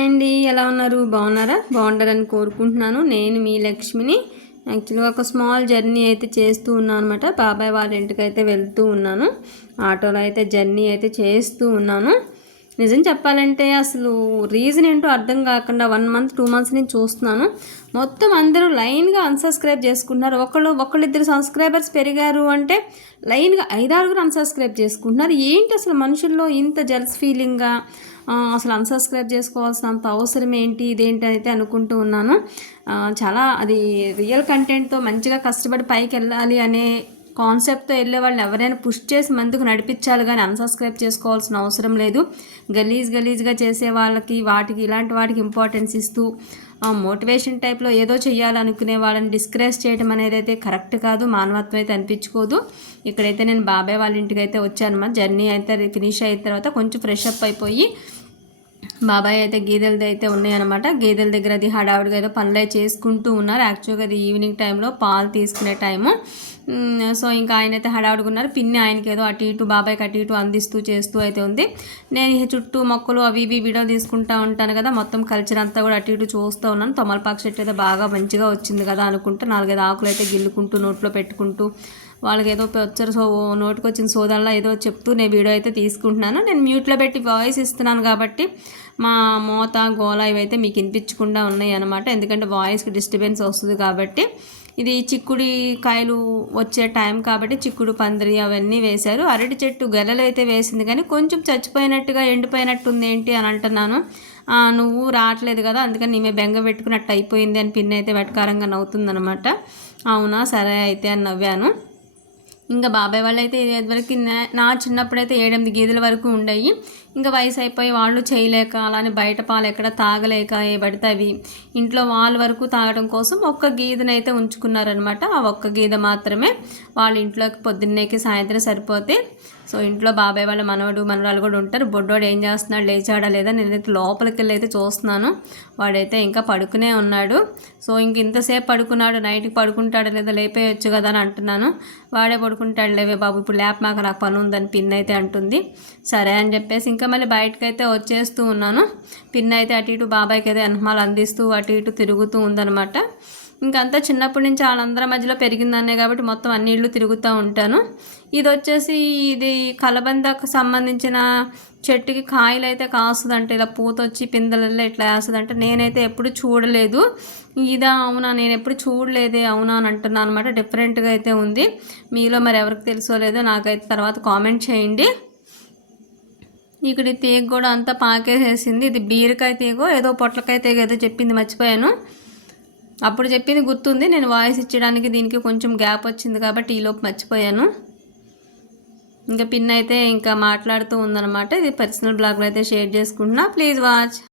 Hi అండి, ఎలా ఉన్నారు? బాగున్నారా? బాగుండాలని కోరుకుంటున్నాను. నేను మీ లక్ష్మిని. యాక్చువల్గా ఒక స్మాల్ జర్నీ అయితే చేస్తూ ఉన్నాను అనమాట. బాబాయ్ వాళ్ళ ఇంటికి అయితే వెళ్తూ ఉన్నాను. ఆటోలో అయితే జర్నీ అయితే చేస్తూ ఉన్నాను. నిజం చెప్పాలంటే అసలు రీజన్ ఏంటో అర్థం కాకుండా 1 మంత్ 2 మంత్స్ నుంచి చూస్తున్నాను. మొత్తం అందరూ లైన్గా అన్సబ్స్క్రైబ్ చేసుకుంటున్నారు. ఒకళ్ళిద్దరు సబ్స్క్రైబర్స్ పెరిగారు అంటే లైన్గా 5-6 అన్సబ్స్క్రైబ్ చేసుకుంటున్నారు. ఏంటి అసలు మనుషుల్లో ఇంత జెలస్ ఫీలింగ్గా అసలు అన్సబ్స్క్రైబ్ చేసుకోవాల్సినంత అవసరం ఏంటి ఇదేంటి అయితే అనుకుంటూ ఉన్నాను. చాలా అది రియల్ కంటెంట్తో మంచిగా కష్టపడి పైకి వెళ్ళాలి అనే కాన్సెప్ట్తో వెళ్ళే వాళ్ళని ఎవరైనా పుష్ చేసి మందుకు నడిపించాలి, కానీ అన్సబ్స్క్రైబ్ చేసుకోవాల్సిన అవసరం లేదు. గలీజ్గా చేసే వాళ్ళకి ఇలాంటి వాటికి ఇంపార్టెన్స్ ఇస్తూ మోటివేషన్ టైప్లో ఏదో చేయాలనుకునే వాళ్ళని డిస్కరేజ్ చేయడం అనేది అయితే కరెక్ట్ కాదు, మానవత్వం అయితే అనిపించుకోదు. ఇక్కడైతే నేను బాబాయ్ వాళ్ళ ఇంటికి అయితే వచ్చాను. జర్నీ అయితే ఫినిష్ అయిన తర్వాత కొంచెం ఫ్రెష్ అప్ అయిపోయి బాబాయ్ అయితే గేదెలది అయితే ఉన్నాయన్నమాట. గేదెల దగ్గర అది హడావుడిగా ఏదో పనులు చేసుకుంటూ ఉన్నారు. యాక్చువల్గా అది ఈవినింగ్ టైంలో పాలు తీసుకునే టైము. సో ఇంకా ఆయన అయితే హడావుడిగా ఉన్నారు. పిన్ని ఆయనకి ఏదో అటు ఇటు బాబాయ్కి అటు ఇటు అందిస్తూ చేస్తూ అయితే ఉంది. నేను చుట్టూ మొక్కలు అవి ఇవి వీడియో తీసుకుంటూ ఉంటాను కదా, మొత్తం కల్చర్ అంతా కూడా అటు ఇటు చూస్తూ ఉన్నాను. తమలపాకు చెట్టు అయితే బాగా మంచిగా వచ్చింది కదా అనుకుంటూ 4-5 ఆకులు అయితే గిల్లుకుంటూ నోట్లో పెట్టుకుంటూ వాళ్ళకి ఏదో వచ్చారు నోటికి వచ్చిన సోదనలా ఏదో చెప్తూ నేను వీడియో అయితే తీసుకుంటున్నాను. నేను మ్యూట్లో పెట్టి వాయిస్ ఇస్తున్నాను కాబట్టి మా మోత గోల ఇవైతే మీకు వినిపించకుండా ఉన్నాయి అన్నమాట. ఎందుకంటే వాయిస్కి డిస్టర్బెన్స్ వస్తుంది కాబట్టి. ఇది చిక్కుడి కాయలు వచ్చే టైం కాబట్టి చిక్కుడు పందిరి అవన్నీ వేశారు. అరటి చెట్టు గెలలు అయితే వేసింది కానీ కొంచెం చచ్చిపోయినట్టుగా ఎండిపోయినట్టుంది ఏంటి అని అంటున్నాను. నువ్వు రావట్లేదు కదా, అందుకని నీమే బెంగ పెట్టుకున్నట్టు అయిపోయింది అని పిన్ అయితే వెటకారంగా నవ్వుతుందనమాట. అవునా సరే అయితే అని నవ్వాను. ఇంకా బాబాయ్ వాళ్ళు అయితే ఇదివరకు నా చిన్నప్పుడైతే 7-8 గేదెల వరకు ఉండయి. ఇంకా వయసు అయిపోయి వాళ్ళు చేయలేక అలానే బయట పాలు ఎక్కడ తాగలేక ఏ పడితే అవి ఇంట్లో వాళ్ళ వరకు తాగడం కోసం ఒక్క గేదెని అయితే ఉంచుకున్నారనమాట. ఆ ఒక్క గేదె మాత్రమే వాళ్ళ ఇంట్లోకి పొద్దున్నేకి సాయంత్రం సరిపోతే. సో ఇంట్లో బాబాయ్ వాళ్ళ మనవరాలు కూడా ఉంటారు. బొడ్డోడు ఏం చేస్తున్నాడు, లేచాడా లేదా నేనైతే లోపలికి వెళ్ళి అయితే చూస్తున్నాను. వాడైతే ఇంకా పడుకునే ఉన్నాడు. సో ఇంక ఇంతసేపు పడుకున్నాడు, నైట్కి పడుకుంటాడో లేదా లేపేయచ్చు కదా అని అంటున్నాను. వాడే పడుకుంటాడు లేవే బాబు, ఇప్పుడు లేప మాకు నాకు పని ఉందని పిన్ అయితే అంటుంది. సరే అని చెప్పేసి ఇంకా మళ్ళీ బయటకు అయితే వచ్చేస్తూ ఉన్నాను. పిన్ అయితే అటు ఇటు బాబాయ్కి అయితే అన్నమాలు అందిస్తూ అటు ఇటు తిరుగుతూ ఉందనమాట. ఇంకంతా చిన్నప్పటి నుంచి వాళ్ళందరి మధ్యలో పెరిగిందనే కాబట్టి మొత్తం అన్ని ఇళ్ళు తిరుగుతూ ఉంటాను. ఇది వచ్చేసి ఇది కలబందకు సంబంధించిన చెట్టుకి కాయలు అయితే కాస్తుందంటే ఇలా పూత వచ్చి పిందెలలో ఇట్లా వేస్తుందంటే నేనైతే ఎప్పుడు చూడలేదు. ఇదా అవునా, నేను ఎప్పుడు చూడలేదే అవునా అని అంటున్నాను అనమాట. డిఫరెంట్గా అయితే ఉంది. మీలో మరి ఎవరికి తెలుసో లేదో నాకైతే తర్వాత కామెంట్ చేయండి. ఇక్కడ తీగ కూడా అంతా పాకేసేసింది. ఇది బీరకాయ తీగో ఏదో పొట్లకాయ తీగ ఏదో చెప్పింది, మర్చిపోయాను. అప్పుడు చెప్పింది గుర్తుంది, నేను వాయిస్ ఇచ్చడానికి దీనికి కొంచెం గ్యాప్ వచ్చింది కాబట్టి ఈలోపు మర్చిపోయాను. ఇంకా పిన్ అయితే ఇంకా మాట్లాడుతూ ఉందన్నమాట. ఇది పర్సనల్ బ్లాగ్లో అయితే షేర్ చేసుకుంటున్నా. Please watch.